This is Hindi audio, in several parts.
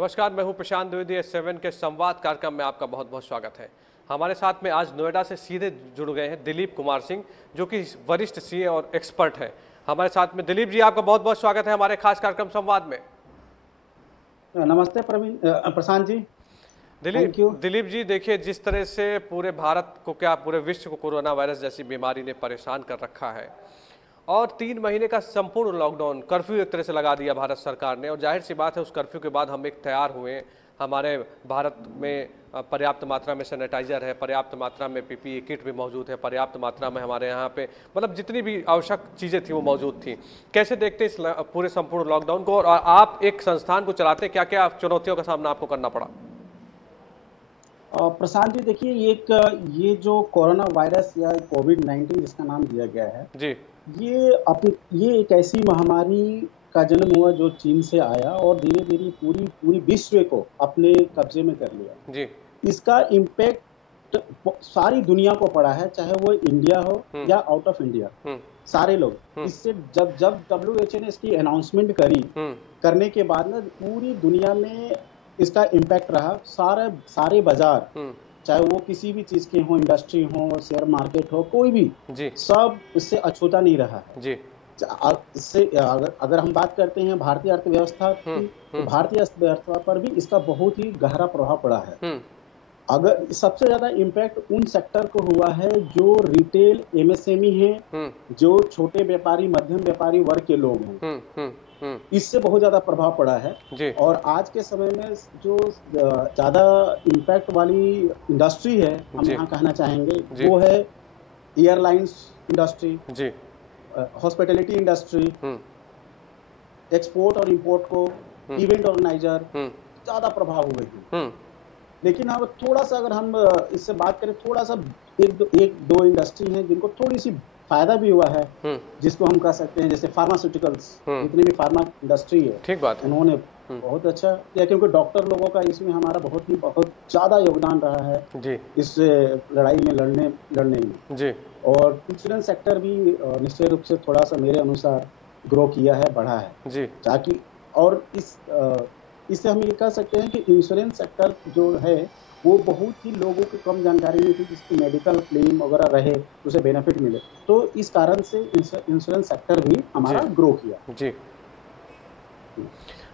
नमस्कार, मैं हूं प्रशांत द्विवेदी। S7 के संवाद कार्यक्रम में आपका बहुत बहुत स्वागत है। हमारे साथ में आज नोएडा से सीधे जुड़ गए हैं दिलीप कुमार सिंह, जो कि वरिष्ठ सीए और एक्सपर्ट हैं। हमारे साथ में दिलीप जी, आपका बहुत बहुत स्वागत है हमारे खास कार्यक्रम संवाद में। नमस्ते प्रशांत जी, थैंक यू। दिलीप जी, देखिए, जिस तरह से पूरे भारत को, क्या पूरे विश्व को कोरोना वायरस जैसी बीमारी ने परेशान कर रखा है और 3 महीने का संपूर्ण लॉकडाउन, कर्फ्यू एक तरह से लगा दिया भारत सरकार ने। और जाहिर सी बात है, उस कर्फ्यू के बाद हम एक तैयार हुए। हमारे भारत में पर्याप्त मात्रा में सैनिटाइजर है, पर्याप्त मात्रा में पीपीई किट भी मौजूद है, पर्याप्त मात्रा में हमारे यहाँ पे मतलब जितनी भी आवश्यक चीज़ें थी वो मौजूद थी। कैसे देखते हैं इस पूरे संपूर्ण लॉकडाउन को, और आप एक संस्थान को चलाते हैं, क्या क्या चुनौतियों का सामना आपको करना पड़ा? प्रशांत जी, देखिए, ये जो कोरोना वायरस या कोविड-19 जिसका नाम दिया गया है जी, ये एक ऐसी महामारी का जन्म हुआ जो चीन से आया और धीरे धीरे पूरी विश्व को अपने कब्जे में कर लिया। जी, इसका इम्पैक्ट सारी दुनिया को पड़ा है, चाहे वो इंडिया हो या आउट ऑफ इंडिया। सारे लोग इससे जब WHO ने इसकी अनाउंसमेंट करने के बाद ना पूरी दुनिया में इसका इम्पैक्ट रहा। सारे बाजार, चाहे वो किसी भी चीज के हो, इंडस्ट्री हो, शेयर मार्केट हो, कोई भी, सब इससे अछूता नहीं रहा है। जी, इससे अगर हम बात करते हैं भारतीय अर्थव्यवस्था की, तो भारतीय अर्थव्यवस्था पर भी इसका बहुत ही गहरा प्रभाव पड़ा है। अगर सबसे ज्यादा इम्पैक्ट उन सेक्टर को हुआ है जो रिटेल, MSME है, जो छोटे व्यापारी, मध्यम व्यापारी वर्ग के लोग हैं। इससे बहुत ज्यादा प्रभाव पड़ा है। और आज के समय में जो ज्यादा इम्पैक्ट वाली इंडस्ट्री है, हम यहाँ कहना चाहेंगे, वो है airlines industry, hospitality industry, export और इंपोर्ट को, इवेंट ऑर्गेनाइजर, ज्यादा प्रभाव हुए हैं। लेकिन अब थोड़ा सा अगर हम इससे बात करें, थोड़ा सा एक दो इंडस्ट्री हैं जिनको थोड़ी सी फायदा भी हुआ है, जिसको हम कह सकते हैं, जैसे फार्मास्यूटिकल्स, जितनी भी फार्मा इंडस्ट्री है, ठीक बात, उन्होंने बहुत अच्छा किया, क्योंकि डॉक्टर लोगों का इसमें हमारा बहुत ज्यादा योगदान रहा है इस लड़ाई में लड़ने में। और इंश्योरेंस सेक्टर भी निश्चय रूप से थोड़ा सा मेरे अनुसार ग्रो किया है, बढ़ा है, ताकि और इससे हम ये कह सकते हैं कि इंश्योरेंस सेक्टर जो है वो बहुत ही लोगों को कम जानकारी नहीं थी, जिसकी मेडिकल क्लेम वगैरह रहे, उसे बेनिफिट मिले। तो इस कारण से इंश्योरेंस सेक्टर भी हमारा ग्रो किया। जी।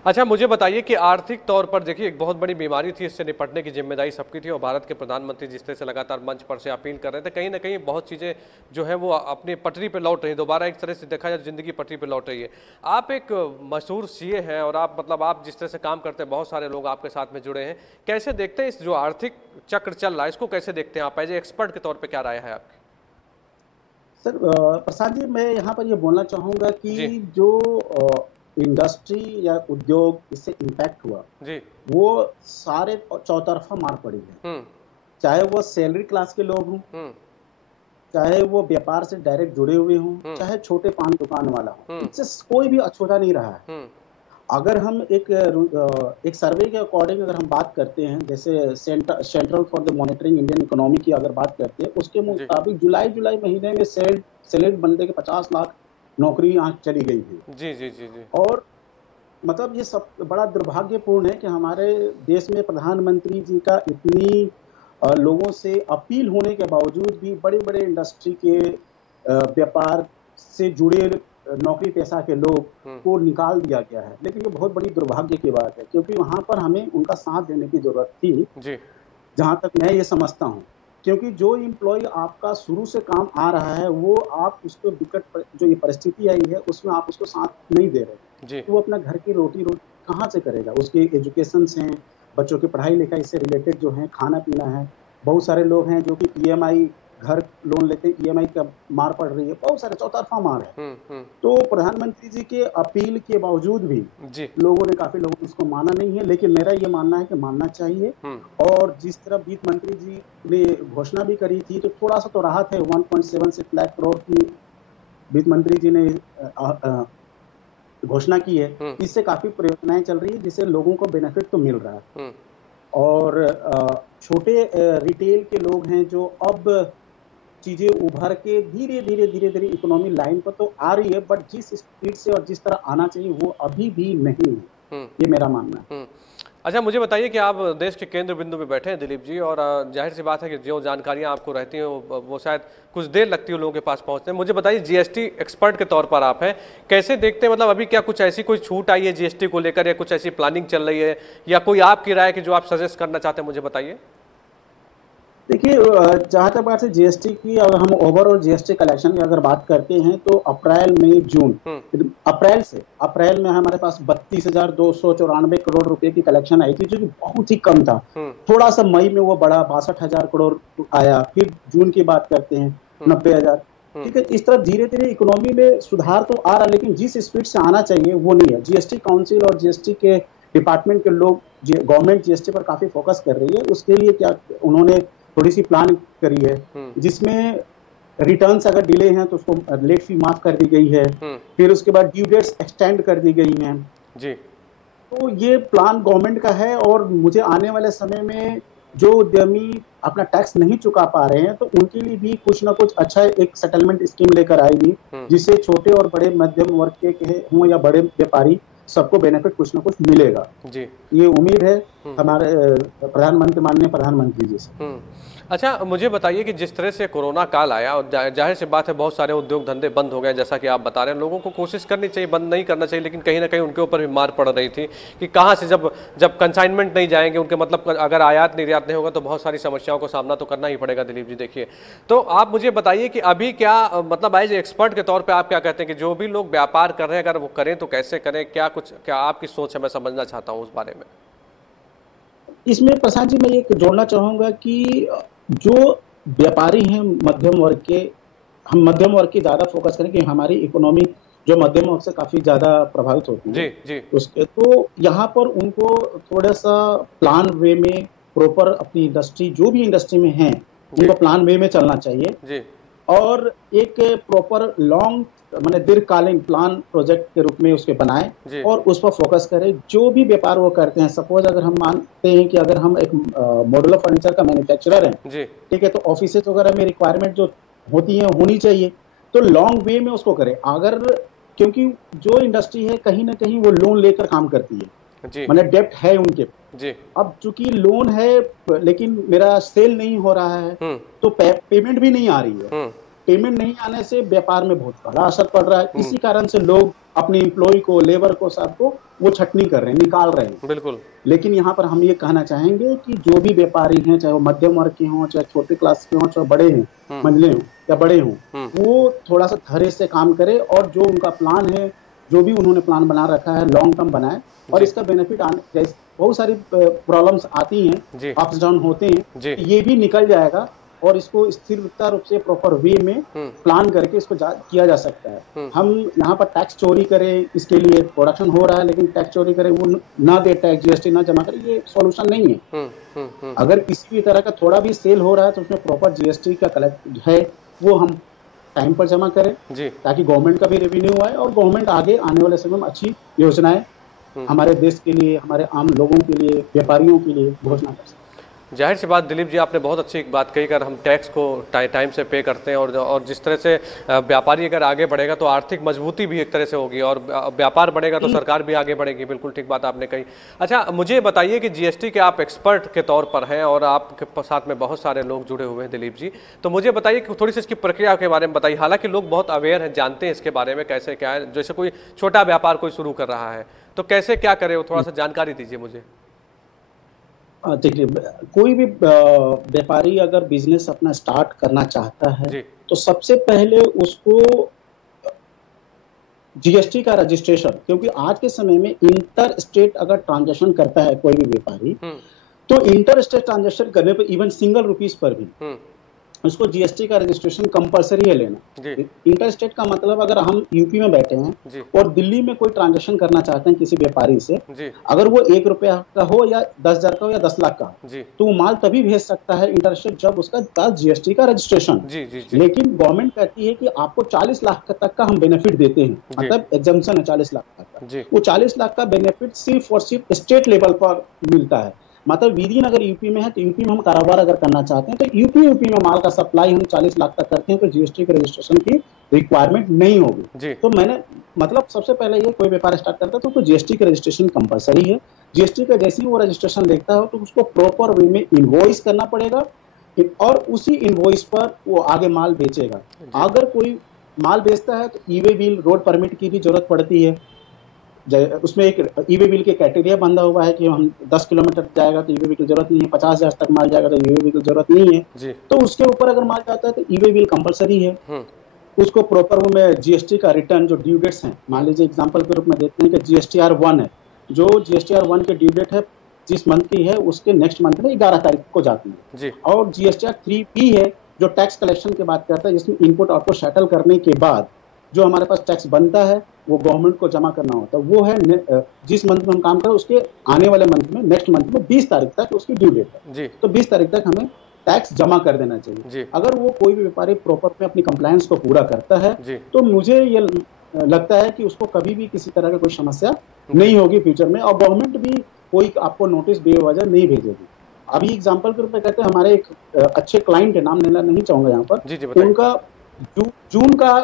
अच्छा, मुझे बताइए कि आर्थिक तौर पर देखिए, एक बहुत बड़ी बीमारी थी, इससे निपटने की जिम्मेदारी सबकी थी और भारत के प्रधानमंत्री जिस तरह से लगातार मंच पर से अपील कर रहे थे, कहीं ना कहीं बहुत चीज़ें जो है वो अपनी पटरी पर लौट रही हैं, दोबारा एक तरह से देखा जाए जिंदगी पटरी पर लौट रही है। आप एक मशहूर सीए हैं और आप जिस तरह से काम करते हैं, बहुत सारे लोग आपके साथ में जुड़े हैं। कैसे देखते हैं इस जो आर्थिक चक्र चल रहा है, इसको कैसे देखते हैं आप एज ए एक्सपर्ट के तौर पर? क्या राय है आपकी? सर प्रसाद जी, मैं यहाँ पर ये बोलना चाहूँगा कि जो इंडस्ट्री या उद्योग इससे इम्पैक्ट हुआ, वो सारे चौतरफा मार पड़ी है। चाहे वो सैलरी क्लास के लोग हों, चाहे वो व्यापार से डायरेक्ट जुड़े हुए हों, चाहे छोटे पान दुकान वाला हो, इससे कोई भी अछूता नहीं रहा है। अगर हम एक सर्वे के अकॉर्डिंग अगर हम बात करते हैं, जैसे central for the monitoring Indian economy की अगर बात करते हैं, उसके मुताबिक जुलाई महीने में सेलेक्ट बनने के 50 लाख नौकरी यहाँ चली गई है। जी। और मतलब ये सब बड़ा दुर्भाग्यपूर्ण है कि हमारे देश में प्रधानमंत्री जी का इतनी लोगों से अपील होने के बावजूद भी बड़े बड़े इंडस्ट्री के व्यापार से जुड़े नौकरी पेशा के लोग को निकाल दिया गया है। लेकिन ये बहुत बड़ी दुर्भाग्य की बात है, क्योंकि वहाँ पर हमें उनका साथ देने की जरूरत थी, जहाँ तक मैं ये समझता हूँ। क्योंकि जो एम्प्लॉय आपका शुरू से काम आ रहा है, वो आप उसको विकट जो ये परिस्थिति आई है उसमें आप उसको साथ नहीं दे रहे, तो वो अपना घर की रोटी कहाँ से करेगा? उसके एजुकेशन हैं, बच्चों की पढ़ाई लिखाई से रिलेटेड जो है, खाना पीना है। बहुत सारे लोग हैं जो कि EMI घर लोन लेते, EMI का मार पड़ रही है, बहुत सारे चौतरफा मार है। तो प्रधानमंत्री जी के अपील के बावजूद भी लोगों ने, काफी लोगों ने इसको माना नहीं है, लेकिन मेरा ये मानना है कि मानना चाहिए। और जिस तरह वित्त मंत्री जी ने घोषणा भी करी थी, तो थोड़ा सा तो राहत है। 1.76 लाख करोड़ की वित्त मंत्री जी ने घोषणा की है। इससे काफी परियोजनाएं चल रही है, जिससे लोगों को बेनिफिट तो मिल रहा है। और छोटे रिटेल के लोग हैं जो अब चीजें उभर के धीरे धीरे इकोनॉमी लाइन पर तो आ रही है, बट जिस स्पीड से और जिस तरह आना चाहिए वो अभी भी नहीं है, ये मेरा मानना है। अच्छा, मुझे बताइए कि आप देश के केंद्र बिंदु में बैठे हैं दिलीप जी, और जाहिर सी बात है कि जो जानकारियां आपको रहती हैं वो शायद कुछ देर लगती है लोगों के पास पहुंचने में। मुझे बताइए, जीएसटी एक्सपर्ट के तौर पर आप हैं, कैसे देखते हैं, मतलब अभी क्या कुछ ऐसी कोई छूट आई है जीएसटी को लेकर, या कुछ ऐसी प्लानिंग चल रही है, या कोई आपकी राय कि जो आप सजेस्ट करना चाहते हैं, मुझे बताइए। देखिए, जहाँ तक बात है जीएसटी की, अगर हम ओवरऑल जीएसटी कलेक्शन की अगर बात करते हैं तो अप्रैल मई जून, अप्रैल में हमारे पास 32,294 करोड़ रुपए की कलेक्शन आई थी, जो कि बहुत ही कम था। थोड़ा सा मई में वो बढ़ा 62,000 करोड़ आया। फिर जून की बात करते हैं 90,000। ठीक है, इस तरह धीरे धीरे इकोनॉमी में सुधार तो आ रहा है, लेकिन जिस स्पीड से आना चाहिए वो नहीं है। जीएसटी काउंसिल और जीएसटी के डिपार्टमेंट के लोग, गवर्नमेंट जीएसटी पर काफी फोकस कर रही है। उसके लिए क्या उन्होंने थोड़ी सी प्लान करी है, जिसमें रिटर्न्स अगर डिले हैं तो उसको लेट फी माफ कर दी गई है। फिर उसके बाद ड्यू डेट्स एक्सटेंड कर दी गई हैं जी। तो ये प्लान गवर्नमेंट का है, और मुझे आने वाले समय में जो उद्यमी अपना टैक्स नहीं चुका पा रहे हैं तो उनके लिए भी कुछ ना कुछ अच्छा एक सेटलमेंट स्कीम लेकर आएगी, जिससे छोटे और बड़े मध्यम वर्ग के हों या बड़े व्यापारी, सबको बेनिफिट कुछ ना कुछ मिलेगा जी। ये उम्मीद है हमारे प्रधानमंत्री, माननीय प्रधानमंत्री जी से। अच्छा, मुझे बताइए कि जिस तरह से कोरोना काल आया और जाहिर सी बात है बहुत सारे उद्योग धंधे बंद हो गए, जैसा कि आप बता रहे हैं। लोगों को कोशिश करनी चाहिए, बंद नहीं करना चाहिए, लेकिन कहीं ना कहीं उनके ऊपर भी मार पड़ रही थी कि कहाँ से जब कंसाइनमेंट नहीं जाएंगे उनके, मतलब अगर आयात निर्यात नहीं होगा तो बहुत सारी समस्याओं को सामना तो करना ही पड़ेगा। दिलीप जी देखिए, तो आप मुझे बताइए कि अभी क्या, मतलब एज एक्सपर्ट के तौर पर आप क्या कहते हैं कि जो भी लोग व्यापार कर रहे हैं अगर वो करें तो कैसे करें, क्या आपकी सोच है, मैं समझना चाहता हूँ उस बारे में। इसमें प्रशांत जी मैं ये जोड़ना चाहूंगा कि जो व्यापारी हैं मध्यम वर्ग के, हम मध्यम वर्ग की ज्यादा फोकस करें कि हमारी इकोनॉमी जो मध्यम वर्ग से काफी ज्यादा प्रभावित होती है जी। उसके तो यहाँ पर उनको थोड़ा सा प्लान वे में, प्रॉपर अपनी इंडस्ट्री, जो भी इंडस्ट्री में है उनको प्लान वे में चलना चाहिए जी। और एक प्रॉपर लॉन्ग माने दीर्घकालीन प्लान प्रोजेक्ट के रूप में उसके बनाएं और उस पर फोकस करें। जो भी व्यापार वो करते हैं, सपोज अगर हम मानते हैं कि अगर हम एक मॉड्यूलर फर्नीचर का मैन्युफैक्चरर हैं, ठीक है, तो ऑफिसेज वगैरह में रिक्वायरमेंट जो होती है होनी चाहिए, तो लॉन्ग वे में उसको करें। अगर क्योंकि जो इंडस्ट्री है कहीं ना कहीं वो लोन लेकर काम करती है, माने डेब्ट है उनके जी। अब चूंकि लोन है लेकिन मेरा सेल नहीं हो रहा है तो पेमेंट भी नहीं आ रही है। पेमेंट नहीं आने से व्यापार में बहुत बड़ा असर पड़ रहा है। इसी कारण से लोग अपने एम्प्लॉय को, लेबर को, सबको वो छटनी कर रहे हैं, निकाल रहे हैं। बिल्कुल। लेकिन यहाँ पर हम ये कहना चाहेंगे कि जो भी व्यापारी हैं, चाहे वो मध्यम वर्ग के हों, चाहे छोटे क्लास के हों, चाहे बड़े हैं, मंझले हों या बड़े हों, वो थोड़ा सा धैर्य से काम करे और जो उनका प्लान है, जो भी उन्होंने प्लान बना रखा है, लॉन्ग टर्म बनाए और इसका बेनिफिट आने, बहुत सारी प्रॉब्लम्स आती हैं, अप्स डाउन होते हैं, ये भी निकल जाएगा और इसको स्थिरता रूप से प्रॉपर वे में प्लान करके इसको किया जा सकता है। हम यहाँ पर टैक्स चोरी करें, इसके लिए प्रोडक्शन हो रहा है लेकिन टैक्स चोरी करें, वो ना दे टैक्स, जीएसटी ना जमा करें, ये सॉल्यूशन नहीं है। अगर किसी भी तरह का थोड़ा भी सेल हो रहा है तो उसमें प्रॉपर जीएसटी का कलेक्ट है वो हम टाइम पर जमा करें ताकि गवर्नमेंट का भी रेवेन्यू आए और गवर्नमेंट आगे आने वाले समय में अच्छी योजनाएं हमारे देश के लिए, हमारे आम लोगों के लिए, व्यापारियों के लिए घोषणा कर सकते हैं। जाहिर सी बात दिलीप जी, आपने बहुत अच्छी बात कही, कर हम टैक्स को टाइम से पे करते हैं और जिस तरह से व्यापारी अगर आगे बढ़ेगा तो आर्थिक मजबूती भी एक तरह से होगी और व्यापार बढ़ेगा तो सरकार भी आगे बढ़ेगी। बिल्कुल ठीक बात आपने कही। अच्छा, मुझे बताइए कि जीएसटी के आप एक्सपर्ट के तौर पर हैं और आपके साथ में बहुत सारे लोग जुड़े हुए हैं दिलीप जी, तो मुझे बताइए कि थोड़ी सी इसकी प्रक्रिया के बारे में बताइए। हालांकि लोग बहुत अवेयर हैं, जानते हैं इसके बारे में कैसे क्या है, जैसे कोई छोटा व्यापार कोई शुरू कर रहा है तो कैसे क्या करे, वो थोड़ा सा जानकारी दीजिए मुझे। देखिए, कोई भी व्यापारी अगर बिजनेस अपना स्टार्ट करना चाहता है तो सबसे पहले उसको जीएसटी का रजिस्ट्रेशन, क्योंकि आज के समय में इंटर स्टेट अगर ट्रांजैक्शन करता है कोई भी व्यापारी तो इंटर स्टेट ट्रांजैक्शन करने पर इवन सिंगल रुपीस पर भी उसको जीएसटी का रजिस्ट्रेशन कंपलसरी है लेना। इंटर स्टेट का मतलब अगर हम यूपी में बैठे हैं और दिल्ली में कोई ट्रांजैक्शन करना चाहते हैं किसी व्यापारी से, अगर वो 1 रुपया का हो या 10,000 का हो या 10 लाख का, तो वो माल तभी भेज सकता है इंटर स्टेट जब उसका जीएसटी का रजिस्ट्रेशन। लेकिन गवर्नमेंट कहती है कि आपको 40 लाख तक का हम बेनिफिट देते हैं, मतलब एग्जम्पशन है 40 लाख तक का। वो 40 लाख का बेनिफिट सिर्फ और सिर्फ स्टेट लेवल पर मिलता है। मतलब विदिन अगर यूपी में है तो यूपी में हम कारोबार अगर करना चाहते हैं तो यूपी में माल का सप्लाई हम 40 लाख तक करते हैं तो जीएसटी के रजिस्ट्रेशन की रिक्वायरमेंट नहीं होगी। तो मैंने मतलब सबसे पहले ये कोई व्यापार स्टार्ट करता है तो उसको जीएसटी का रजिस्ट्रेशन कंपलसरी है। जीएसटी का जैसे ही वो रजिस्ट्रेशन देखता है तो उसको प्रॉपर वे में इनवॉइस करना पड़ेगा और उसी इनवॉइस पर वो आगे माल बेचेगा। अगर कोई माल बेचता है तो ई वे बिल, रोड परमिट की भी जरूरत पड़ती है। उसमें एक ई वे बिल के क्राइटेरिया बंधा हुआ है कि हम 10 किलोमीटर जाएगा तो ई वे बिल की जरूरत नहीं है, 50,000 तक माल जाएगा तो ई वे बिल की जरूरत नहीं है। तो उसके ऊपर अगर माल जाता है तो ई वे बिल कंपलसरी है। उसको प्रॉपर वो में जीएसटी का रिटर्न जो ड्यू डेट्स हैं, मान लीजिए एग्जांपल के रूप में देखते हैं कि जीएसटीआर 1 है, जो जीएसटीआर 1 के ड्यू डेट है जिस मंथ की है उसके नेक्स्ट मंथ में 11 तारीख को जाती है। और जीएसटीआर 3B है जो टैक्स कलेक्शन की बात करता है, जिसमें इनपुट आउटपुट सेटल करने के बाद जो हमारे पास टैक्स बनता है वो गवर्नमेंट को जमा करना होता है। वो है जिस मंथ में हम काम करें उसके आने वाले मंथ में, नेक्स्ट मंथ में 20 तारीख तक उसकी ड्यू डेट है। तो 20 तारीख तक हमें टैक्स जमा कर देना चाहिए। अगर वो कोई भी व्यापारी प्रॉपर में अपनी कंप्लायंस को पूरा करता है तो मुझे ये लगता है कि उसको कभी भी किसी तरह की कोई समस्या नहीं होगी फ्यूचर में, और गवर्नमेंट भी कोई आपको नोटिस बेवजह नहीं भेजेगी। अभी एग्जांपल के रूप में कहते हैं, हमारे एक अच्छे क्लाइंट है, नाम लेना नहीं चाहूंगा यहाँ पर, उनका जून का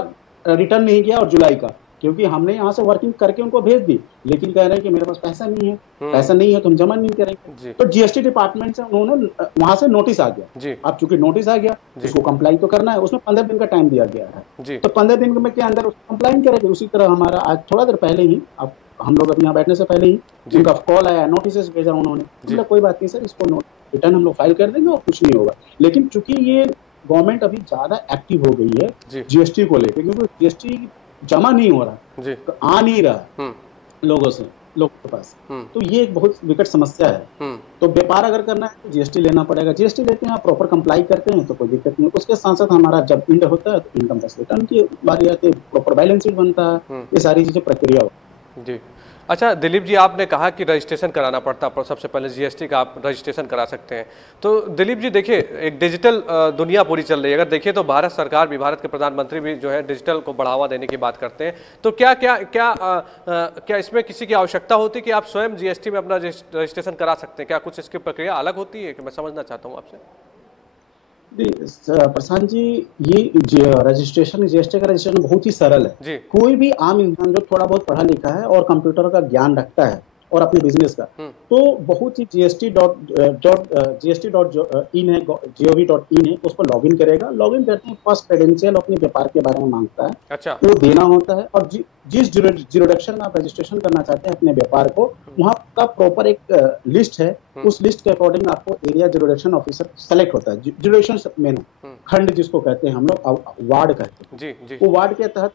रिटर्न नहीं किया और जुलाई का, क्योंकि हमने यहाँ से वर्किंग करके उनको भेज दी, लेकिन कह रहे हैं कि मेरे पास पैसा नहीं है, पैसा नहीं है तो हम जमा नहीं करेंगे। तो जीएसटी डिपार्टमेंट से उन्होंने वहां से नोटिस आ गया। अब चूंकि नोटिस आ गया उसको कंप्लाई तो करना है, उसमें 15 दिन का टाइम दिया गया है। तो 15 दिन के अंदर उसको कंप्लाई करेंगे। उसी तरह हमारा आज थोड़ा देर पहले ही, अब हम लोग अभी यहाँ बैठने से पहले ही उनका कॉल आया, नोटिस भेजा उन्होंने। कोई बात नहीं सर, इसको रिटर्न हम लोग फाइल कर देंगे और कुछ नहीं होगा। लेकिन चूंकि ये गवर्नमेंट अभी ज्यादा एक्टिव हो गई है जीएसटी को लेकर, क्योंकि जीएसटी जमा नहीं हो रहा, तो आ नहीं रहा लोगों के पास, तो ये एक बहुत विकट समस्या है। तो व्यापार अगर करना है तो जीएसटी लेना पड़ेगा। जीएसटी लेते हैं, प्रॉपर कंप्लाई करते हैं तो कोई दिक्कत नहीं। उसके साथ साथ हमारा जब इंड होता है तो इनकम टैक्स रिटर्न की बारी आती है, प्रॉपर बैलेंस शीट बनता है, ये सारी चीजें प्रक्रिया जी। अच्छा दिलीप जी, आपने कहा कि रजिस्ट्रेशन कराना पड़ता है, सबसे पहले जीएसटी का आप रजिस्ट्रेशन करा सकते हैं। तो दिलीप जी देखिए, एक डिजिटल दुनिया पूरी चल रही है। अगर देखिए तो भारत सरकार भी, भारत के प्रधानमंत्री भी जो है डिजिटल को बढ़ावा देने की बात करते हैं। तो क्या इसमें किसी की आवश्यकता होती है कि आप स्वयं जीएसटी में अपना रजिस्ट्रेशन करा सकते हैं? क्या कुछ इसकी प्रक्रिया अलग होती है कि मैं समझना चाहता हूँ आपसे। प्रशांत जी, ये रजिस्ट्रेशन, जीएसटी का रजिस्ट्रेशन बहुत ही सरल है। कोई भी आम इंसान जो थोड़ा बहुत पढ़ा लिखा है और कंप्यूटर का ज्ञान रखता है और अपने बिजनेस का, तो बहुत ही gst.in है, gov.in है, उस पर लॉगिन करेगा। लॉगिन करते हैं, फर्स्ट क्रेडेंशियल अपने व्यापार के बारे में मांगता है। अच्छा। वो देना होता है, और जिस ज्यूरिडिक्शन में आप रजिस्ट्रेशन करना चाहते हैं अपने व्यापार को, वहाँ का प्रॉपर एक लिस्ट है। उस लिस्ट के अकॉर्डिंग आपको एरिया ज्यूरिडिक्शन ऑफिसर सेलेक्ट होता है। ज्यूरिडिक्शन में खंड जिसको कहते हैं हम लोग, वार्ड कहते हैं। वो वार्ड के तहत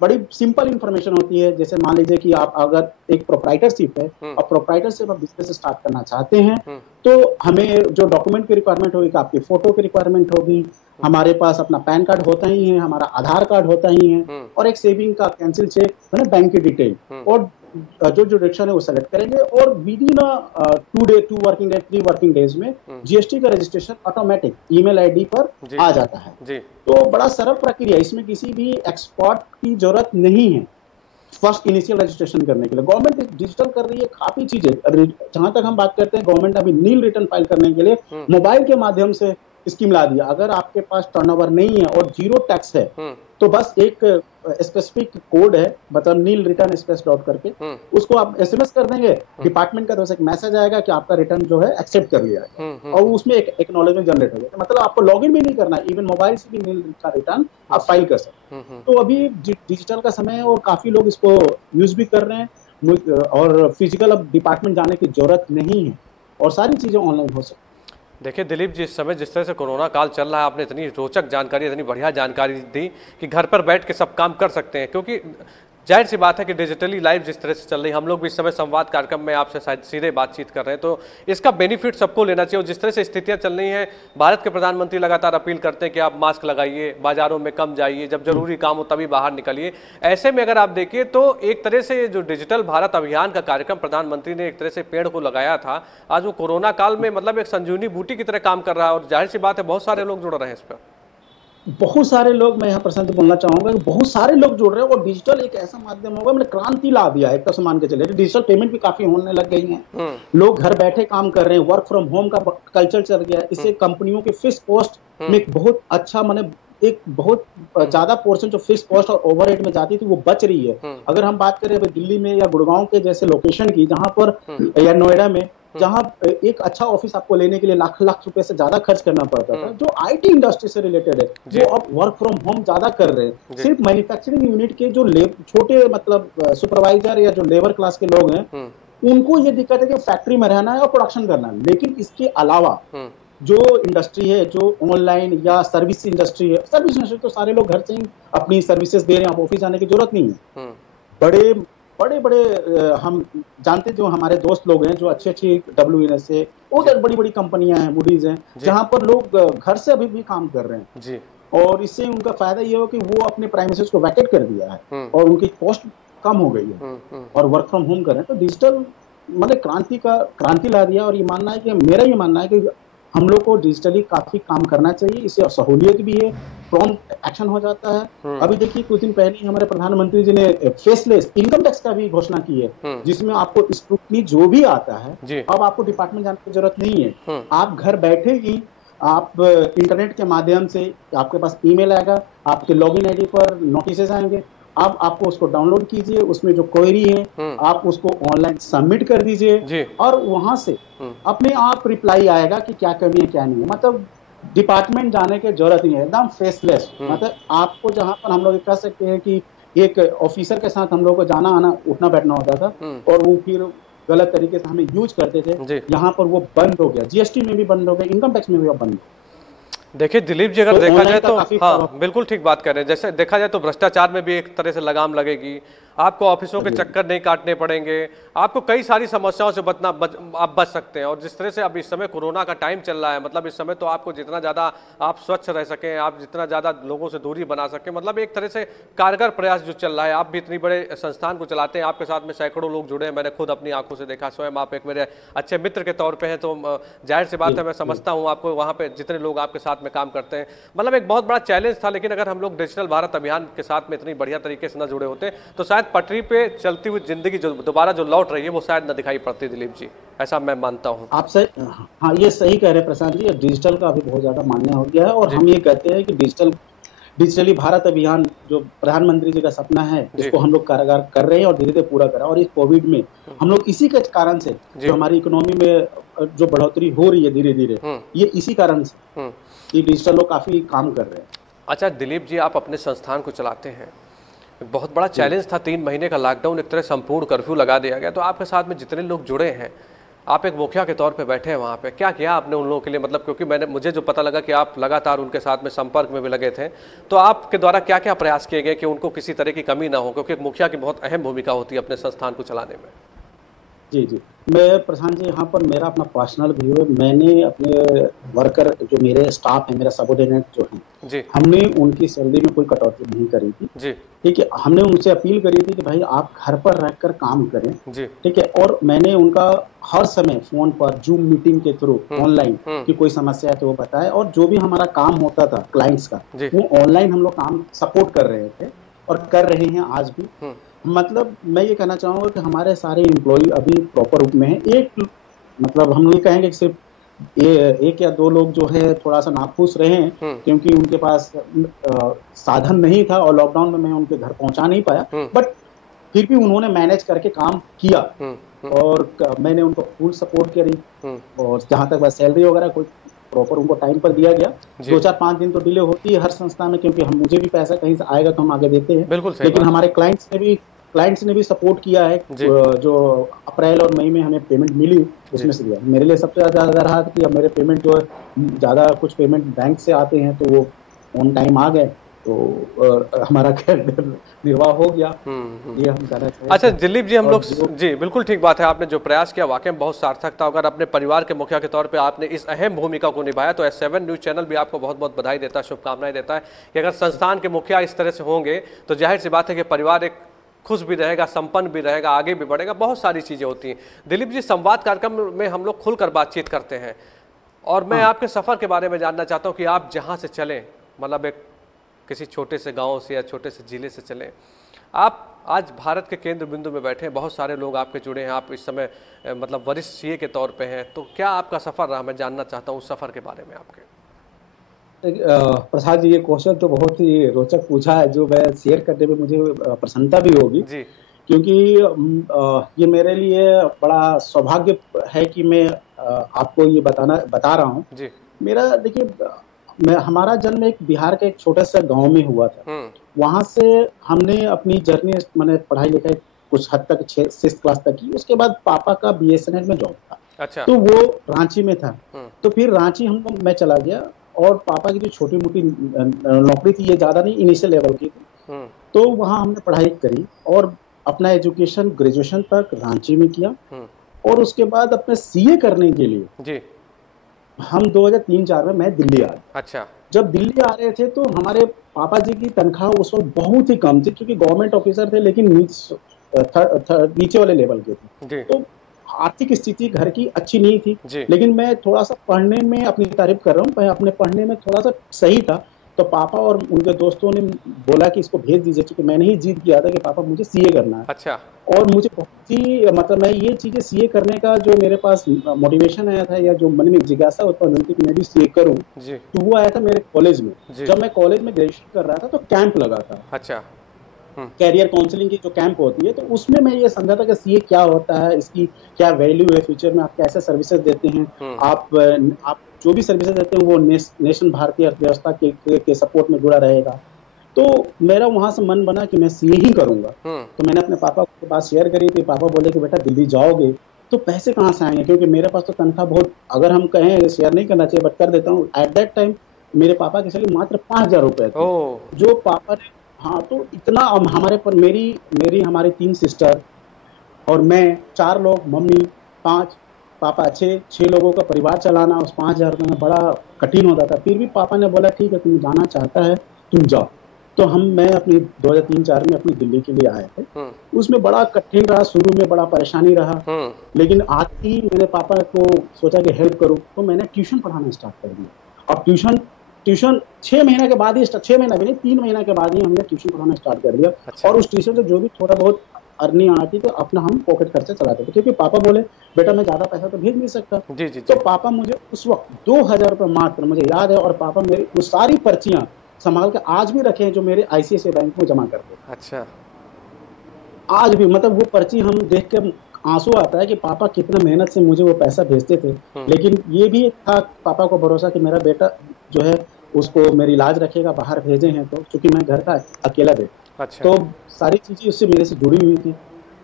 बड़ी सिंपल इंफॉर्मेशन होती है। जैसे मान लीजिए कि आप अगर एक प्रोप्राइटरशिप है और प्रोप्राइटरशिप आप बिजनेस स्टार्ट करना चाहते हैं, तो हमें जो डॉक्यूमेंट की रिक्वायरमेंट होगी, आपकी फोटो की रिक्वायरमेंट होगी, हमारे पास अपना पैन कार्ड होता ही है, हमारा आधार कार्ड होता ही है, और एक सेविंग का कैंसिल चेक, बैंक की डिटेल, और जो डायरेक्शन है वो सेलेक्ट करेंगे। और with in 2 working day 3 working days में जीएसटी का रजिस्ट्रेशन ऑटोमेटिक ईमेल आईडी पर आ जाता है। तो बड़ा सरल प्रक्रिया, इसमें किसी भी एक्सपर्ट की जरूरत नहीं है फर्स्ट इनिशियल रजिस्ट्रेशन करने के लिए। गवर्नमेंट डिजिटल कर रही है काफी चीजें। जहां तक हम बात करते हैं, गवर्नमेंट अभी नील रिटर्न फाइल करने के लिए मोबाइल के माध्यम से स्कीम ला दिया। अगर आपके पास टर्नओवर नहीं है और जीरो टैक्स है, तो बस एक स्पेसिफिक कोड है, मतलब नील रिटर्न स्पेस डॉट करके, उसको आप एसएमएस कर देंगे, डिपार्टमेंट का तरफ से एक मैसेज आएगा कि आपका रिटर्न जो है एक्सेप्ट कर लिया है, और उसमें एक एक्नॉलेजमेंट जनरेट हो जाएगा। मतलब आपको लॉगिन भी नहीं करना, इवन मोबाइल से भी नील का रिटर्न आप फाइल कर सकते हैं। तो अभी डिजिटल का समय है और काफी लोग इसको यूज भी कर रहे हैं, और फिजिकल अब डिपार्टमेंट जाने की जरूरत नहीं है, और सारी चीजें ऑनलाइन हो सकती है। देखिए दिलीप जी, इस समय जिस तरह से कोरोना काल चल रहा है, आपने इतनी रोचक जानकारी, इतनी बढ़िया जानकारी दी कि घर पर बैठ के सब काम कर सकते हैं। क्योंकि जाहिर सी बात है कि डिजिटली लाइफ जिस तरह से चल रही है, हम लोग भी इस समय संवाद कार्यक्रम में आपसे सीधे बातचीत कर रहे हैं, तो इसका बेनिफिट सबको लेना चाहिए। और जिस तरह से स्थितियां चल रही हैं, भारत के प्रधानमंत्री लगातार अपील करते हैं कि आप मास्क लगाइए, बाजारों में कम जाइए, जब जरूरी काम हो तभी बाहर निकलिए। ऐसे में अगर आप देखिए तो एक तरह से जो डिजिटल भारत अभियान का कार्यक्रम प्रधानमंत्री ने एक तरह से पेड़ को लगाया था, आज वो कोरोना काल में मतलब एक संजीवनी बूटी की तरह काम कर रहा है। और जाहिर सी बात है बहुत सारे लोग जुड़ रहे हैं इस पर। बहुत सारे लोग, मैं यहाँ प्रशांत बोलना चाहूंगा कि बहुत सारे लोग जुड़ रहे हैं, और डिजिटल एक ऐसा माध्यम होगा, मैंने क्रांति ला दिया है। एक तो मान के चले, डिजिटल पेमेंट भी काफी होने लग गई हैं, लोग घर बैठे काम कर रहे हैं, वर्क फ्रॉम होम का कल्चर चल गया है। इससे कंपनियों के फिक्स कॉस्ट में बहुत अच्छा, माने एक बहुत ज्यादा पोर्शन जो फिक्स कॉस्ट और ओवरहेड में जाती थी वो बच रही है। अगर हम बात करें दिल्ली में या गुड़गांव के जैसे लोकेशन की, जहां पर या नोएडा में, जहां एक अच्छा ऑफिस आपको लेने के लिए लाख लाख रुपए से ज्यादा खर्च करना पड़ता था, जो आईटी इंडस्ट्री से रिलेटेड है वो अब वर्क फ्रॉम होम ज्यादा कर रहे हैं। सिर्फ मैन्युफैक्चरिंग यूनिट के जो छोटे मतलब सुपरवाइजर या जो लेबर क्लास के लोग हैं, उनको ये दिक्कत है कि फैक्ट्री में रहना है और प्रोडक्शन करना है। लेकिन इसके अलावा जो इंडस्ट्री है, जो ऑनलाइन या सर्विस इंडस्ट्री है, सर्विस इंडस्ट्री तो सारे लोग घर से ही अपनी सर्विसेज दे रहे हैं, ऑफिस जाने की जरूरत नहीं है। बड़े बड़े बड़े हम जानते जो हमारे दोस्त लोग हैं जो अच्छी अच्छी WNS से उधर बड़ी बड़ी कंपनियां हैं, मूडीज हैं, जहां पर लोग घर से अभी भी काम कर रहे हैं जी। और इससे उनका फायदा ये हो कि वो अपने प्राइमेसेस को वैकेट कर दिया है और उनकी कॉस्ट कम हो गई है और वर्क फ्रॉम होम कर रहे हैं। तो डिजिटल मतलब क्रांति ला दिया। और ये मानना है कि मेरा ये मानना है कि हम लोग को डिजिटली काफी काम करना चाहिए, इससे सहूलियत भी है, प्रॉम्प्ट एक्शन हो जाता है। अभी देखिए कुछ दिन पहले हमारे प्रधानमंत्री जी ने फेसलेस इनकम टैक्स का भी घोषणा की है, जिसमें आपको स्क्रूटनी जो भी आता है अब आपको डिपार्टमेंट जाने की जरूरत नहीं है। आप घर बैठे ही आप इंटरनेट के माध्यम से आपके पास ईमेल आएगा, आपके लॉगिन आईडी पर नोटिसेस आएंगे, अब आपको उसको डाउनलोड कीजिए, उसमें जो क्वेरी है आप उसको ऑनलाइन सबमिट कर दीजिए और वहां से अपने आप रिप्लाई आएगा कि क्या कमी है क्या नहीं है। मतलब डिपार्टमेंट जाने की जरूरत नहीं है, एकदम फेसलेस। मतलब आपको जहां पर हम लोग कह सकते हैं कि एक ऑफिसर के साथ हम लोग को जाना आना उठना बैठना होता था और वो फिर गलत तरीके से हमें यूज करते थे, यहाँ पर वो बंद हो गया। GST में भी बंद हो गया, इनकम टैक्स में भी बंद। देखिए दिलीप जी, अगर देखा जाए तो हाँ बिल्कुल ठीक बात कर रहे हैं। जैसे देखा जाए तो भ्रष्टाचार में भी एक तरह से लगाम लगेगी, आपको ऑफिसों के चक्कर नहीं काटने पड़ेंगे, आपको कई सारी समस्याओं से आप बच सकते हैं। और जिस तरह से अब इस समय कोरोना का टाइम चल रहा है, मतलब इस समय तो आपको जितना ज़्यादा आप स्वच्छ रह सकें, आप जितना ज़्यादा लोगों से दूरी बना सकें, मतलब एक तरह से कारगर प्रयास जो चल रहा है। आप भी इतनी बड़े संस्थान को चलाते हैं, आपके साथ में सैकड़ों लोग जुड़े हैं, मैंने खुद अपनी आंखों से देखा, स्वयं आप एक मेरे अच्छे मित्र के तौर पर हैं, तो जाहिर सी बात है मैं समझता हूँ आपको वहाँ पर जितने लोग आपके साथ में काम करते हैं। मतलब एक बहुत बड़ा चैलेंज था, लेकिन अगर हम लोग डिजिटल भारत अभियान के साथ में इतनी बढ़िया तरीके से न जुड़े होते तो शायद पटरी पे चलती हुई जिंदगी जो दोबारा जो लौट रही है वो शायद न दिखाई पड़ती। दिलीप जी, ऐसा मैं मानता हूँ। आप सही, हाँ ये सही कह रहे हैं प्रशांत जी, डिजिटल का अभी बहुत ज्यादा मान्य हो गया है और हम ये कहते हैं कि डिजिटली भारत अभियान जो प्रधानमंत्री जी का सपना है इसको हम लोग कारगर कर रहे हैं और धीरे धीरे पूरा कर रहे हैं। और इस कोविड में हम लोग इसी के कारण से जो हमारी इकोनॉमी में जो बढ़ोतरी हो रही है धीरे धीरे, ये इसी कारण से ये डिजिटल लोग काफी काम कर रहे हैं। अच्छा दिलीप जी, आप अपने संस्थान को चलाते हैं, बहुत बड़ा चैलेंज था 3 महीने का लॉकडाउन, एक तरह संपूर्ण कर्फ्यू लगा दिया गया, तो आपके साथ में जितने लोग जुड़े हैं, आप एक मुखिया के तौर पे बैठे हैं वहाँ पे, क्या किया आपने उन लोगों के लिए? मतलब क्योंकि मुझे जो पता लगा कि आप लगातार उनके साथ में संपर्क में भी लगे थे, तो आपके द्वारा क्या क्या प्रयास किए गए कि उनको किसी तरह की कमी ना हो, क्योंकि एक मुखिया की बहुत अहम भूमिका होती है अपने संस्थान को चलाने में। जी, मैं प्रशांत जी यहाँ पर मेरा अपना पर्सनल व्यू है। मैंने अपने वर्कर जो मेरे स्टाफ है, मेरा सबऑर्डिनेट जो है, हमने उनकी सैलरी में कोई कटौती नहीं करी थी। ठीक है, हमने उनसे अपील करी थी कि भाई आप घर पर रहकर काम करें। ठीक है, और मैंने उनका हर समय फोन पर जूम मीटिंग के थ्रू ऑनलाइन की कोई समस्या है तो वो बताए, और जो भी हमारा काम होता था क्लाइंट्स का वो ऑनलाइन हम लोग काम सपोर्ट कर रहे थे और कर रहे हैं आज भी। मतलब मैं ये कहना चाहूँगा कि हमारे सारे एम्प्लॉय अभी प्रॉपर रूप में है। एक मतलब हम लोग कहेंगे कि सिर्फ एक या 2 लोग जो है थोड़ा सा नाखुश रहे हैं क्योंकि उनके पास साधन नहीं था और लॉकडाउन में मैं उनके घर पहुंचा नहीं पाया, बट फिर भी उन्होंने मैनेज करके काम किया और मैंने उनको फुल सपोर्ट करी। और जहाँ तक बात सैलरी वगैरह कोई प्रॉपर उनको टाइम पर दिया गया। 2-4-5 दिन तो डिले होती है हर संस्था में, क्योंकि हम मुझे भी पैसा कहीं से आएगा तो हम आगे देते हैं, लेकिन हमारे क्लाइंट्स ने भी सपोर्ट किया है। जो अप्रैल और मई में हमें पेमेंट मिली उसमें से दिया। मेरे लिए सबसे ज्यादा रहा कि अब मेरे पेमेंट जो है ज्यादा कुछ पेमेंट बैंक से आते हैं तो वो ऑन टाइम आ गए, तो हमारा निर्वाह हो गया। ये हम कहना चाहिए। अच्छा दिलीप जी, हम लोग जी बिल्कुल ठीक बात है, आपने जो प्रयास किया वाकई में बहुत सार्थक था। अगर अपने परिवार के मुखिया के तौर पे आपने इस अहम भूमिका को निभाया तो S7 न्यूज़ चैनल भी आपको बहुत बहुत बधाई देता है, शुभकामनाएं देता है कि अगर संस्थान के मुखिया इस तरह से होंगे तो जाहिर सी बात है कि परिवार एक खुश भी रहेगा, संपन्न भी रहेगा, आगे भी बढ़ेगा, बहुत सारी चीज़ें होती हैं। दिलीप जी, संवाद कार्यक्रम में हम लोग खुलकर बातचीत करते हैं और मैं आपके सफ़र के बारे में जानना चाहता हूँ कि आप जहाँ से चलें, मतलब एक किसी छोटे से गांव से या छोटे से जिले से चलें, आप आज भारत के केंद्र बिंदु में बैठे हैं, बहुत सारे लोग आपके जुड़े हैं, आप इस समय मतलब वरिष्ठ CA के तौर पे हैं, तो क्या आपका सफ़र रहा? मैं जानना चाहता हूँ उस सफ़र के बारे में आपके। प्रसाद जी, ये क्वेश्चन तो बहुत ही रोचक पूछा है, जो मैं शेयर करने में मुझे प्रसन्नता भी होगी, जी। क्योंकि ये मेरे लिए बड़ा सौभाग्य है कि मैं आपको ये बता रहा हूँ। जी। मेरा देखिए, मैं हमारा जन्म एक बिहार के एक छोटे से गांव में हुआ था। वहां से हमने अपनी जर्नी, मैंने पढ़ाई लिखाई कुछ हद तक 6th क्लास तक की। उसके बाद पापा का बीएसएनएल में जॉब था, अच्छा। तो वो रांची में था। तो फिर रांची मैं चला गया, और पापा की जो छोटी मोटी नौकरी थी, ये ज्यादा नहीं, इनिशियल लेवल की थी, तो वहां हमने पढ़ाई करी और अपना एजुकेशन ग्रेजुएशन तक रांची में किया। और उसके बाद अपने सीए करने के लिए जी हम 2003-04 में मैं दिल्ली आ गया। अच्छा। जब दिल्ली आ रहे थे तो हमारे पापा जी की तनख्वाह उस वक्त बहुत ही कम थी, क्योंकि गवर्नमेंट ऑफिसर थे, लेकिन नीचे वाले लेवल के थे। तो आर्थिक स्थिति घर की अच्छी नहीं थी, लेकिन मैं थोड़ा सा पढ़ने में, अपनी तारीफ कर रहा हूँ, मैं अपने पढ़ने में थोड़ा सा सही था। तो पापा और उनके दोस्तों ने बोला कि इसको भेज दीजिए, क्योंकि मैंने ही जीत किया था कि पापा मुझे सीए करना है। अच्छा। और मुझे बहुत ही, मतलब मैं ये चीजें सीए करने का जो मेरे पास मोटिवेशन आया था, या जो मन में जिज्ञासा उत्पन्न हुई थी कि मैं भी सीए करूं, तो वो आया था मेरे कॉलेज में। जब मैं कॉलेज में ग्रेजुएशन कर रहा था तो कैंप लगा था। अच्छा। कैरियर काउंसलिंग की जो कैंप होती है, तो उसमें मैं ये समझा था कि सीए क्या होता है, इसकी क्या वैल्यू है, फ्यूचर में आप कैसे सर्विसेज देते हैं, आप जो भी सर्विसेज देते हैं वो नेशन भारतीय अर्थव्यवस्था के सपोर्ट में जुड़ा रहेगा। तो मेरा वहां से मन बना कि मैं सीए ही करूंगा। तो मैंने अपने पापा के पास शेयर करी थी। पापा बोले कि बेटा दिल्ली जाओगे तो पैसे कहाँ से आएंगे, क्योंकि मेरे पास तो तनख्वाह बहुत, अगर हम कहें शेयर नहीं करना चाहिए बट कर देता हूँ, एट दैट टाइम मेरे पापा की सैलरी मात्र 5,000 रुपए थी, जो पापा ने, हाँ, तो इतना हमारे पर, हमारी 3 सिस्टर और मैं, 4 लोग, मम्मी 5, पापा 6 लोगों का परिवार चलाना उस 5,000 रुपये में बड़ा कठिन होता था। फिर भी पापा ने बोला ठीक है, तुम जाना चाहता है तुम जाओ। तो मैं अपनी 2003-04 में अपनी दिल्ली के लिए आए थे। उसमें बड़ा कठिन रहा, शुरू में बड़ा परेशानी रहा, लेकिन आज ही मैंने पापा को सोचा कि हेल्प करूं, तो मैंने ट्यूशन पढ़ाना स्टार्ट कर दिया। अब ट्यूशन 6 महीने के बाद ही, 6 महीना भी नहीं, 3 महीने के बाद ही हमने ट्यूशन पढ़ाना स्टार्ट कर दिया। अच्छा। और उस ट्यूशन से जो भी थोड़ा बहुत अर्निंग आती तो अपना हम पॉकेट खर्चा चलाते थे, क्योंकि पापा बोले बेटा मैं ज्यादा पैसा तो भेज नहीं सकता। जी। तो पापा मुझे उस वक्त 2,000 रुपये मात्र, मुझे याद है, और पापा मेरी वो सारी पर्चियां संभाल के आज भी रखे हैं, जो मेरे आईसीआईसीआई बैंक में जमा करते हैं। अच्छा। आज भी, मतलब वो पर्ची हम देख के आंसू आता है कि पापा कितना मेहनत से मुझे वो पैसा भेजते थे। लेकिन ये भी था पापा को भरोसा कि मेरा बेटा जो है उसको मेरी लाज रखेगा, बाहर भेजे हैं तो, क्योंकि मैं घर का अकेला बेटा। अच्छा। तो सारी चीजें उससे मेरे से जुड़ी हुई थी।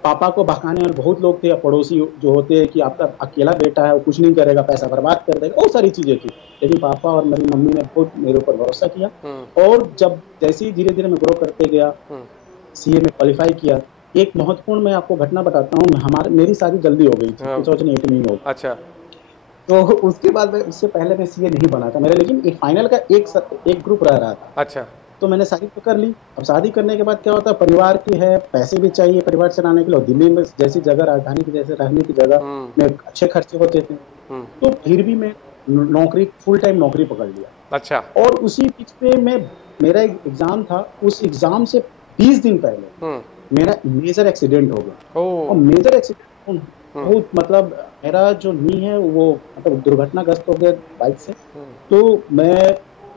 पापा को बहकाने वाले बहुत लोग थे, पड़ोसी जो होते हैं कि आपका अकेला बेटा है, वो कुछ नहीं करेगा, पैसा बर्बाद कर देगा, बहुत सारी चीजें थी। लेकिन पापा और मेरी मम्मी ने बहुत मेरे ऊपर भरोसा किया। और जब जैसे ही धीरे धीरे मैं ग्रो करते गया, सीए में क्वालिफाई किया। एक महत्वपूर्ण मैं आपको घटना बताता हूँ, मेरी शादी जल्दी हो गई थी, 2008 में हो। अच्छा। तो उसके बाद उससे पहले मैं सीए नहीं बना था मेरा, लेकिन एक फाइनल का एक ग्रुप रह रहा था। अच्छा। तो मैंने शादी तो कर ली। अब शादी करने के बाद क्या होता है, परिवार की है, पैसे भी चाहिए परिवार चलाने के लिए। दिल्ली में जैसी जगह, राजधानी की जैसे रहने की जगह में अच्छे खर्चे होते थे। तो फिर भी मैं नौकरी, फुल टाइम नौकरी पकड़ लिया। अच्छा। और उसी बीच पे मेरा एक एग्जाम था, उस एग्जाम से 20 दिन पहले मेरा मेजर एक्सीडेंट हो गया। और मेजर एक्सीडेंट बहुत, मतलब मेरा जो नी है वो मतलब दुर्घटनाग्रस्त हो गया बाइक से। तो मैं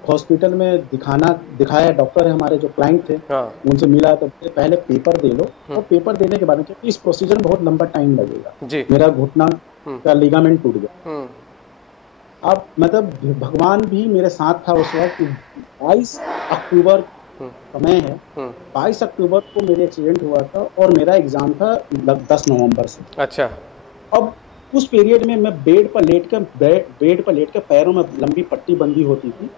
हॉस्पिटल में दिखाया, डॉक्टर है हमारे जो क्लाइंट थे, उनसे मिला, तो पहले पेपर दे लो, और पेपर देने के बाद इस प्रोसीजर में बहुत लंबा टाइम लगेगा। मेरा घुटना का लिगामेंट टूट गया। अब मतलब भगवान भी मेरे साथ था उस वक्त। 22 अक्टूबर समय है, 22 अक्टूबर को मेरे एक्सीडेंट हुआ था, और मेरा एग्जाम था 10 नवंबर से। अच्छा। अब उस पीरियड में मैं बेड पर लेट कर पैरों में लंबी पट्टी बंधी होती थी,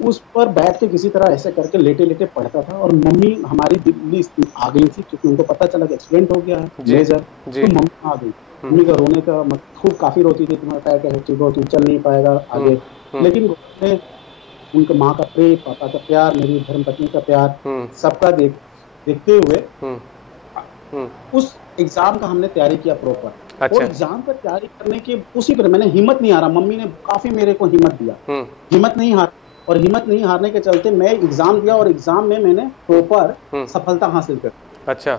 उस पर बैठ के किसी तरह ऐसे करके लेटे पढ़ता था। और मम्मी हमारी दिल्ली आ गई थी, क्योंकि उनको पता चला कि एक्सीडेंट हो गया है मेजर। तो मम्मी आ गई, मम्मी का रोने का खूब काफी रोती थी, तुम्हारा पैर कैसे ठीक हो, तू चल नहीं पाएगा आगे। लेकिन उनके माँ का प्रेम, पापा का प्यार, मेरी धर्मपत्नी का प्यार, सबका देखते हुए उस एग्जाम का हमने तैयारी किया प्रॉपर। अच्छा। और एग्जाम पर तैयारी करने की उसी पर मैंने हिम्मत नहीं हारा। मम्मी ने काफी मेरे को हिम्मत दिया, हिम्मत नहीं हारने के चलते मैं एग्जाम दिया, और एग्जाम में मैंने प्रॉपर सफलता हासिल कर। अच्छा।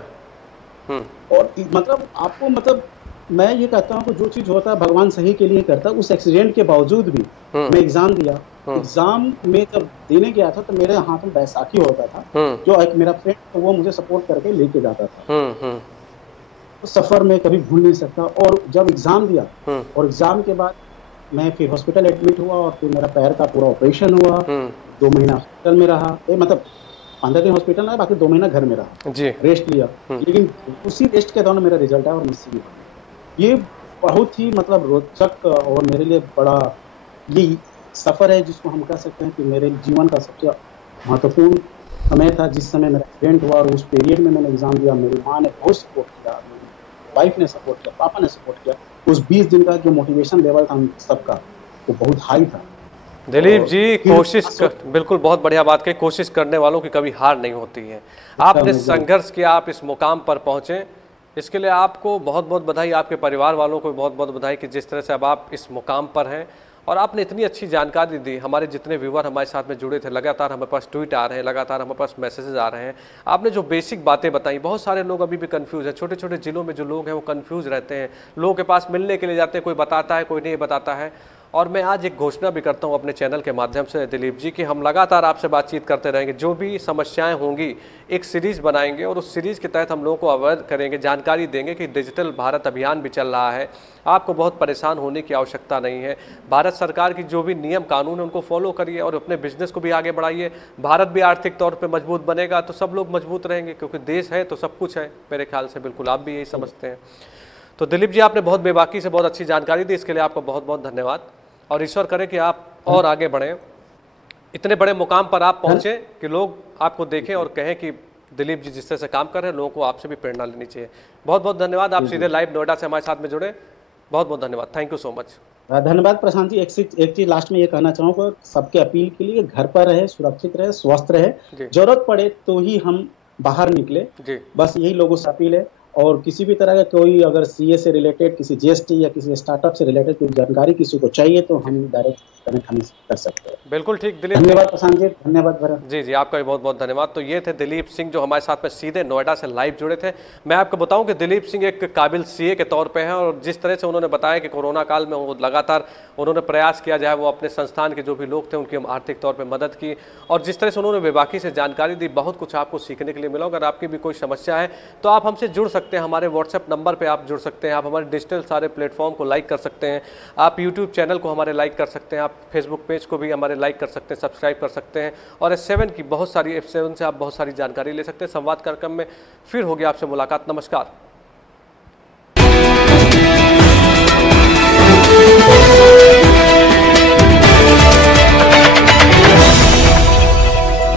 और मतलब आपको, मतलब मैं ये कहता हूँ कि जो चीज होता है भगवान सही के लिए करता है। उस एक्सीडेंट के बावजूद भी मैं एग्जाम दिया, एग्जाम में जब देने गया था तो मेरे हाथ में बैसाखी होता था, जो एक मेरा फ्रेंड था वो मुझे सपोर्ट करके लेके जाता था। तो सफर में कभी भूल नहीं सकता। और जब एग्जाम दिया और एग्जाम के बाद मैं फिर हॉस्पिटल एडमिट हुआ और फिर मेरा पैर का पूरा ऑपरेशन हुआ। 2 महीना हॉस्पिटल में रहा, मतलब 15 दिन हॉस्पिटल रहा, बाकी 2 महीना घर में रहा, रेस्ट लिया। लेकिन उसी रेस्ट के दौरान मेरा रिजल्ट आया और मिसिंग हुआ। ये बहुत ही मतलब रोचक और मेरे लिए बड़ा ये सफर है जिसको हम कह सकते हैं कि मेरे जीवन का सबसे महत्वपूर्ण समय था, जिस समय मेरा एक्सीडेंट हुआ। और उस पीरियड में मैंने एग्जाम दिया, मेरी माँ ने बहुत सपोर्ट किया, मेरी वाइफ ने सपोर्ट किया, पापा ने सपोर्ट किया। उस 20 दिन का जो मोटिवेशन लेवल था हम सबका, वो बहुत हाई था। दिलीप जी बिल्कुल बहुत बढ़िया बात कही। कोशिश करने वालों की कभी हार नहीं होती है। आपने संघर्ष किया, आप इस मुकाम पर पहुंचे, इसके लिए आपको बहुत बहुत बधाई। आपके परिवार वालों को बहुत बहुत बधाई कि जिस तरह से अब आप इस मुकाम पर हैं और आपने इतनी अच्छी जानकारी दी। हमारे जितने व्यूअर हमारे साथ में जुड़े थे, लगातार हमारे पास ट्वीट आ रहे हैं, लगातार हमारे पास मैसेजेस आ रहे हैं। आपने जो बेसिक बातें बताई, बहुत सारे लोग अभी भी कंफ्यूज हैं। छोटे छोटे जिलों में जो लोग हैं वो कंफ्यूज रहते हैं, लोगों के पास मिलने के लिए जाते हैं, कोई बताता है कोई नहीं बताता है। और मैं आज एक घोषणा भी करता हूं अपने चैनल के माध्यम से दिलीप जी कि हम लगातार आपसे बातचीत करते रहेंगे। जो भी समस्याएं होंगी एक सीरीज़ बनाएंगे और उस सीरीज़ के तहत हम लोगों को अवगत करेंगे, जानकारी देंगे कि डिजिटल भारत अभियान भी चल रहा है। आपको बहुत परेशान होने की आवश्यकता नहीं है। भारत सरकार की जो भी नियम कानून है उनको फॉलो करिए और अपने बिजनेस को भी आगे बढ़ाइए। भारत भी आर्थिक तौर पर मजबूत बनेगा तो सब लोग मजबूत रहेंगे, क्योंकि देश है तो सब कुछ है। मेरे ख्याल से बिल्कुल आप भी यही समझते हैं। तो दिलीप जी, आपने बहुत बेबाकी से बहुत अच्छी जानकारी दी, इसके लिए आपको बहुत बहुत धन्यवाद। और ईश्वर करे कि आप और आगे बढ़ें, इतने बड़े मुकाम पर आप पहुंचे कि लोग आपको देखें और कहें कि दिलीप जी जिस तरह से काम कर रहे हैं, लोगों को आपसे भी प्रेरणा लेनी चाहिए। बहुत बहुत धन्यवाद। आप सीधे लाइव नोएडा से हमारे साथ में जुड़े, बहुत बहुत धन्यवाद। Thank you so much. धन्यवाद प्रशांत जी। एक चीज लास्ट में ये कहना चाहूँगा, सबके अपील के लिए घर पर रहे, सुरक्षित रहे, स्वस्थ रहे, जरूरत पड़े तो ही हम बाहर निकले, बस यही लोगों से अपील है। और किसी भी तरह का कोई अगर सीए से रिलेटेड, किसी जीएसटी या किसी स्टार्टअप से रिलेटेड कोई जानकारी किसी को चाहिए तो हम डायरेक्ट कनेक्ट हम कर सकते हैं। बिल्कुल ठीक दिलीप, धन्यवाद प्रशांत जी, धन्यवाद भरत जी। आपका भी बहुत बहुत धन्यवाद। तो ये थे दिलीप सिंह जो हमारे साथ में सीधे नोएडा से लाइव जुड़े थे। मैं आपको बताऊं कि दिलीप सिंह एक काबिल सीए के तौर पे हैं और जिस तरह से उन्होंने बताया कि कोरोना काल में वो लगातार उन्होंने प्रयास किया, चाहे वो अपने संस्थान के जो भी लोग थे उनकी आर्थिक तौर पर मदद की, और जिस तरह से उन्होंने बेबाकी से जानकारी दी, बहुत कुछ आपको सीखने के लिए मिला। अगर आपकी भी कोई समस्या है तो आप हमसे जुड़ सकते हैं, हमारे व्हाट्सएप नंबर पे आप जुड़ सकते हैं, आप हमारे डिजिटल सारे प्लेटफॉर्म को लाइक कर सकते हैं, आप यूट्यूब चैनल को हमारे लाइक कर सकते हैं, आप फेसबुक पेज को भी हमारे लाइक कर सकते हैं, सब्सक्राइब कर सकते हैं। और S7 की बहुत सारी F7 से आप बहुत सारी जानकारी ले सकते हैं। संवाद कार्यक्रम में फिर होगी आपसे मुलाकात। नमस्कार।